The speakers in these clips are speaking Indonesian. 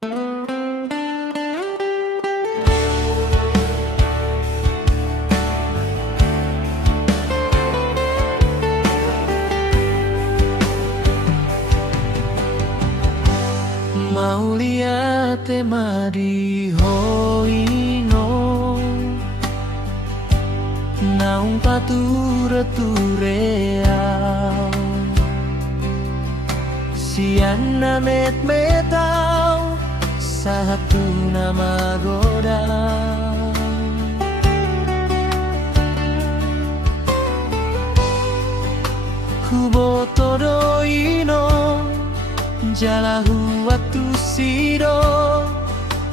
Mau lihat madi hoino naung pature tureau siana met metau satu nama goda kuboto doino jalahu waktu sido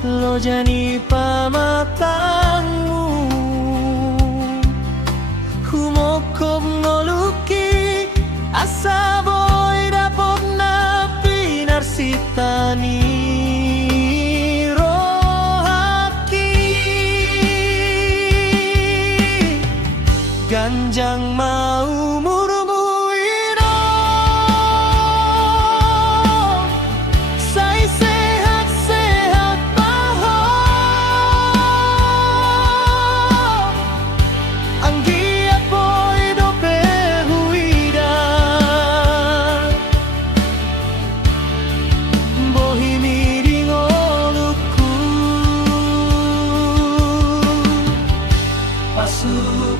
lo jani pamatangmu humokom ngoluki asa boy dapot na pinarsitani rohaki ganjang mau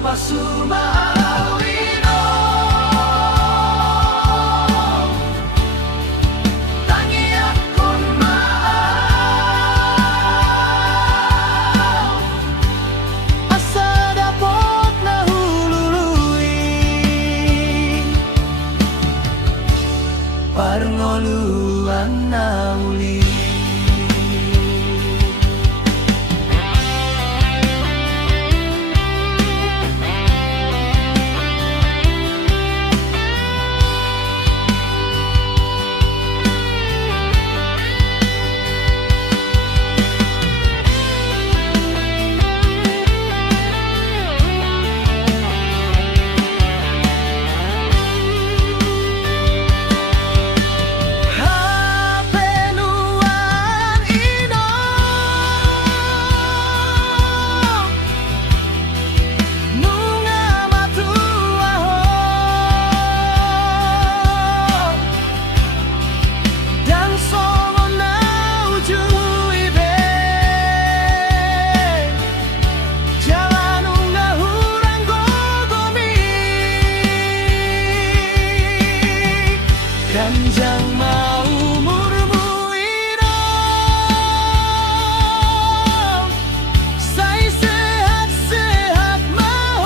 pasu mawino tangi akon mau asa dapot na hulului parngoluan nauli ganjang mau murmuiro say sehat-sehat mau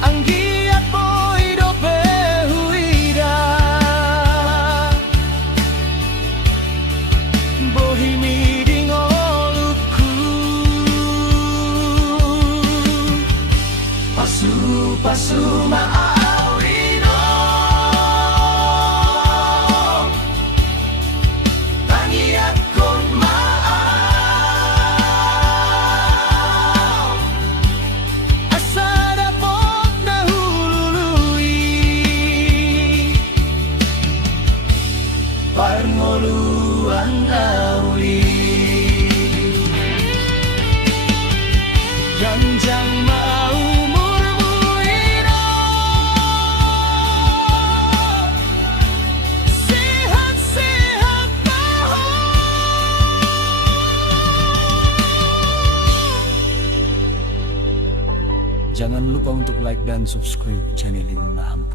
ang giat boy dope huida bohimi dingoluku pasu mawino tangi akon mau asa dapot na hulului parngoluan nauli ganjang mau Jangan lupa untuk like dan subscribe channel ini.